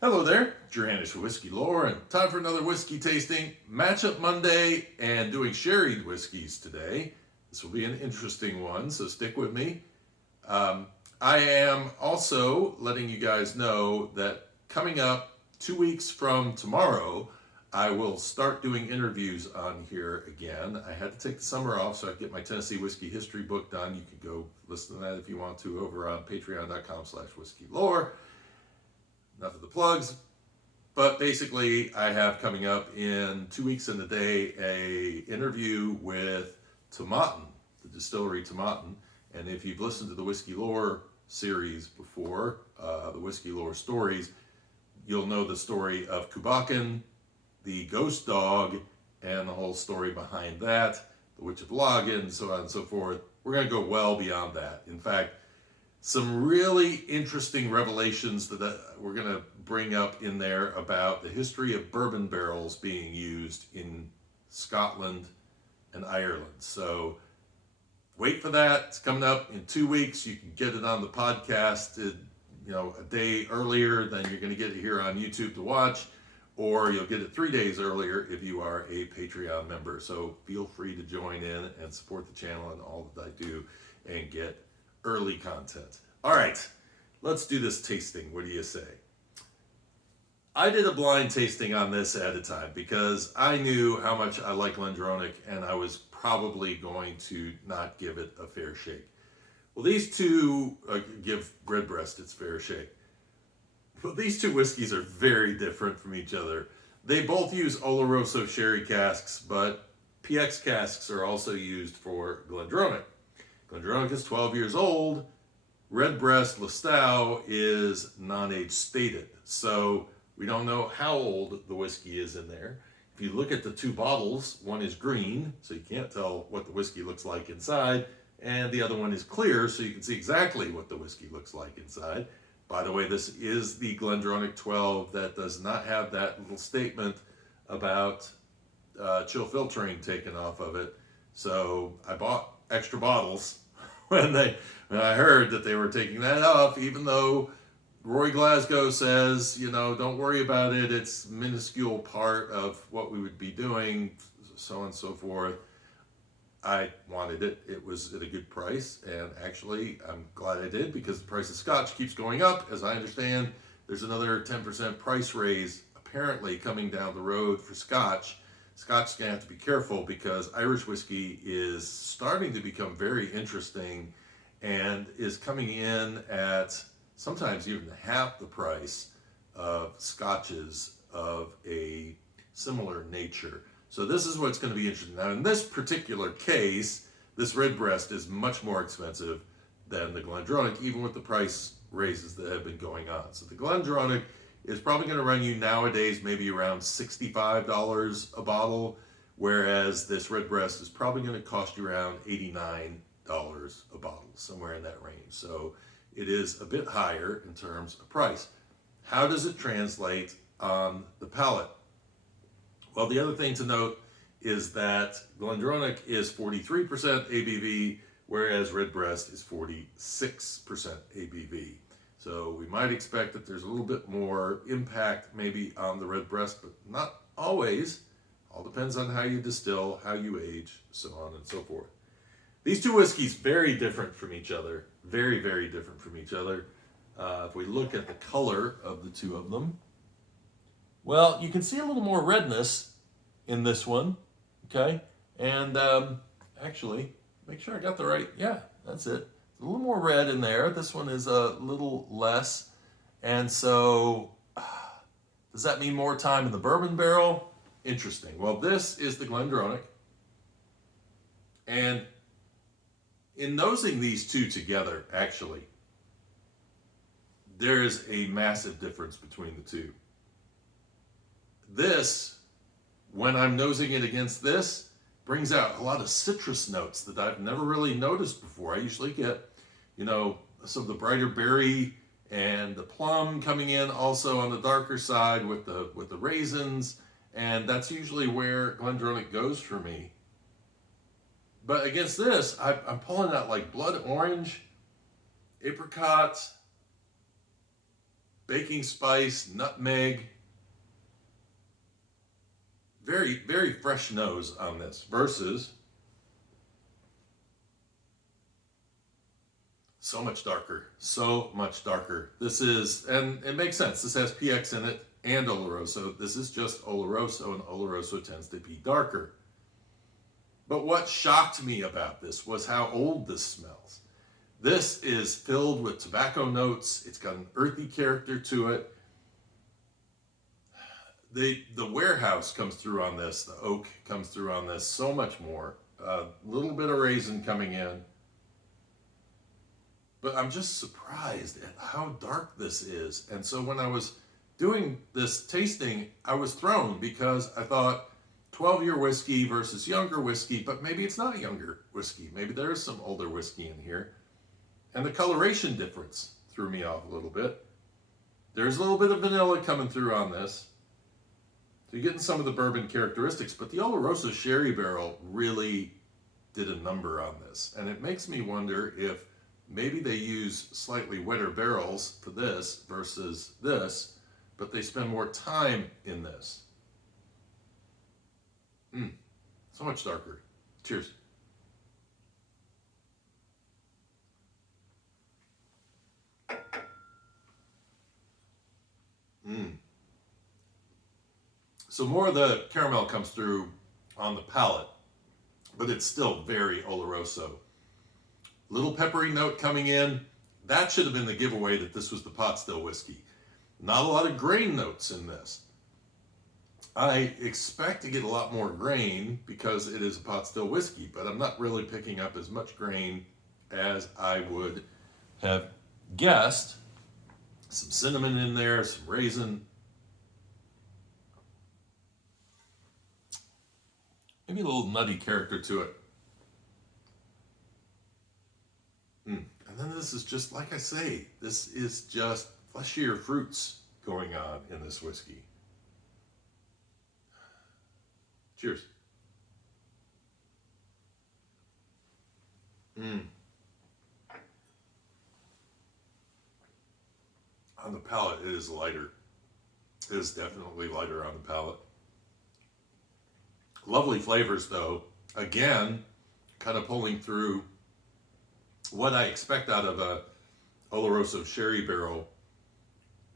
Hello there, Johannes for Whiskey Lore, and time for another whiskey tasting. Matchup Monday and doing sherried whiskeys today. This will be an interesting one, so stick with me. I am also letting you guys know that coming up 2 weeks from tomorrow, I will start doing interviews on here again. I had to take the summer off so I could get my Tennessee whiskey history book done. You can go listen to that if you want to over on patreon.com/whiskeylore. Enough of the plugs, but basically I have coming up in 2 weeks and a day a interview with Tomatin, the distillery Tomatin. And if you've listened to the Whiskey Lore series before, the Whiskey Lore stories, you'll know the story of Kubakin, the ghost dog, and the whole story behind that, the Witch of Login, so on and so forth. We're going to go well beyond that. In fact, some really interesting revelations that we're going to bring up in there about the history of bourbon barrels being used in Scotland and Ireland. So wait for that. It's coming up in 2 weeks. You can get it on the podcast, a day earlier than you're going to get it here on YouTube to watch, or you'll get it 3 days earlier if you are a Patreon member. So feel free to join in and support the channel and all that I do and get early content. All right, let's do this tasting. What do you say? I did a blind tasting on this at a time because I knew how much I like Glendronach and I was probably going to not give it a fair shake. Well, these two give Redbreast its fair shake. But these two whiskeys are very different from each other. They both use Oloroso sherry casks, but PX casks are also used for Glendronach. Glendronach is 12 years old. Redbreast Lustau is non-age stated. So we don't know how old the whiskey is in there. If you look at the two bottles, one is green, so you can't tell what the whiskey looks like inside, and the other one is clear, so you can see exactly what the whiskey looks like inside. By the way, this is the Glendronach 12 that does not have that little statement about chill filtering taken off of it. So I bought extra bottles when I heard that they were taking that off, even though Roy Glasgow says, don't worry about it. It's a minuscule part of what we would be doing, so on and so forth. I wanted it. It was at a good price, and actually, I'm glad I did because the price of Scotch keeps going up. As I understand, there's another 10% price raise apparently coming down the road for Scotch. Scotch's going to have to be careful because Irish whiskey is starting to become very interesting and is coming in at sometimes even half the price of Scotches of a similar nature. So this is what's going to be interesting. Now, in this particular case, this Redbreast is much more expensive than the Glendronach, even with the price raises that have been going on. So the Glendronach is probably going to run you nowadays maybe around $65 a bottle, whereas this Redbreast is probably going to cost you around $89 a bottle, somewhere in that range. So it is a bit higher in terms of price. How does it translate on the palate? Well, the other thing to note is that Glendronach is 43% ABV, whereas Redbreast is 46% ABV. So we might expect that there's a little bit more impact maybe on the Redbreast, but not always. All depends on how you distill, how you age, so on and so forth. These two whiskeys, very different from each other. Very, very different from each other. If we look at the color of the two of them, well, you can see a little more redness in this one, okay? And actually, make sure I got the right, yeah, that's it. It's a little more red in there. This one is a little less. And so, does that mean more time in the bourbon barrel? Interesting. Well, this is the Glendronach. And in nosing these two together, actually, there is a massive difference between the two. This, when I'm nosing it against this, brings out a lot of citrus notes that I've never really noticed before. I usually get, some of the brighter berry and the plum coming in also on the darker side with the raisins, and that's usually where Glendronach goes for me. But against this, I'm pulling out like blood orange, apricot, baking spice, nutmeg. Very, very fresh nose on this versus so much darker, so much darker. This is, and it makes sense. This has PX in it and Oloroso. This is just Oloroso, and Oloroso tends to be darker. But what shocked me about this was how old this smells. This is filled with tobacco notes. It's got an earthy character to it. The warehouse comes through on this. The oak comes through on this so much more. A little bit of raisin coming in. But I'm just surprised at how dark this is. And so when I was doing this tasting, I was thrown because I thought 12-year whiskey versus younger whiskey, but maybe it's not younger whiskey. Maybe there is some older whiskey in here. And the coloration difference threw me off a little bit. There's a little bit of vanilla coming through on this. So you're getting some of the bourbon characteristics, but the Oloroso sherry barrel really did a number on this. And it makes me wonder if maybe they use slightly wetter barrels for this versus this, but they spend more time in this. So much darker. Cheers. So more of the caramel comes through on the palate, but it's still very Oloroso. Little peppery note coming in. That should have been the giveaway that this was the pot still whiskey. Not a lot of grain notes in this. I expect to get a lot more grain because it is a pot still whiskey, but I'm not really picking up as much grain as I would have guessed. Some cinnamon in there, some raisin. Maybe a little nutty character to it. And then this is just, like I say, this is just fleshier fruits going on in this whiskey. Cheers. On the palate, it is lighter. It is definitely lighter on the palate. Lovely flavors, though. Again, kind of pulling through what I expect out of a Oloroso sherry barrel.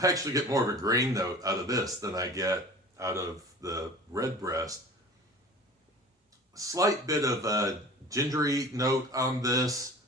I actually get more of a grain note out of this than I get out of the Redbreast. A slight bit of a gingery note on this.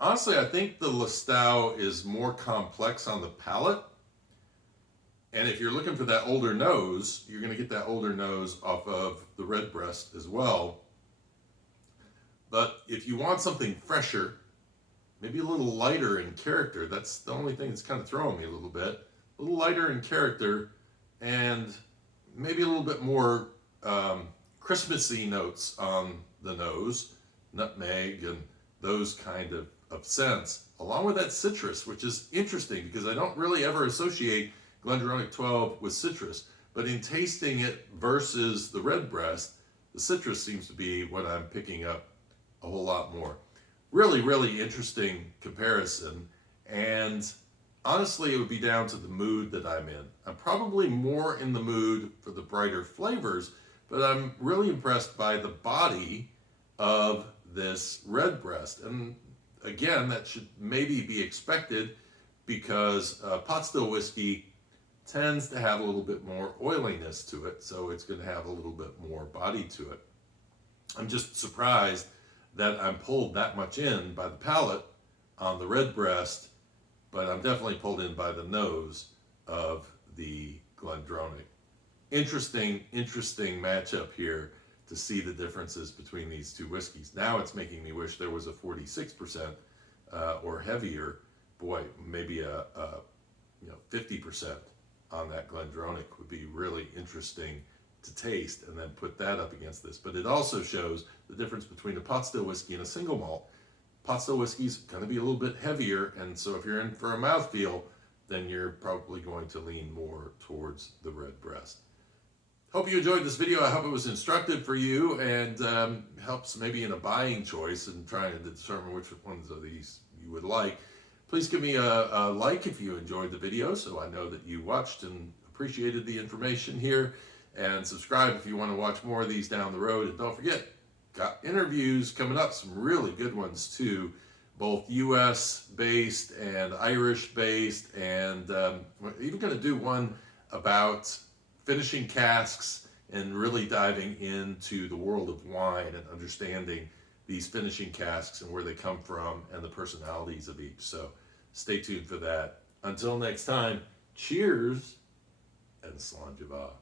Honestly, I think the Lustau is more complex on the palate. And if you're looking for that older nose, you're going to get that older nose off of the Redbreast as well. But if you want something fresher, maybe a little lighter in character, that's the only thing that's kind of throwing me a little bit. A little lighter in character and maybe a little bit more Christmassy notes on the nose, nutmeg and those kind of scents, along with that citrus, which is interesting because I don't really ever associate Glendronach 12 with citrus, but in tasting it versus the Redbreast, the citrus seems to be what I'm picking up a whole lot more. Really, really interesting comparison, and honestly, it would be down to the mood that I'm in. I'm probably more in the mood for the brighter flavors, but I'm really impressed by the body of this Redbreast. And again, that should maybe be expected because pot still whiskey tends to have a little bit more oiliness to it, so it's going to have a little bit more body to it. I'm just surprised that I'm pulled that much in by the palate on the Redbreast, but I'm definitely pulled in by the nose of the Glendronach. Interesting matchup here to see the differences between these two whiskeys. Now it's making me wish there was a 46% or heavier. Boy, maybe a 50% on that Glendronach would be really interesting to taste, and then put that up against this. But it also shows the difference between a pot still whiskey and a single malt. Pot still whiskey is going to be a little bit heavier, and so if you're in for a mouthfeel, then you're probably going to lean more towards the Redbreast. Hope you enjoyed this video. I hope it was instructive for you and helps maybe in a buying choice and trying to determine which ones of these you would like. Please give me a like if you enjoyed the video so I know that you watched and appreciated the information here. And subscribe if you want to watch more of these down the road. And don't forget, got interviews coming up, some really good ones too, both US based and Irish based. And we're even going to do one about finishing casks and really diving into the world of wine and understanding these finishing casks and where they come from and the personalities of each. So stay tuned for that. Until next time, cheers and Slainte.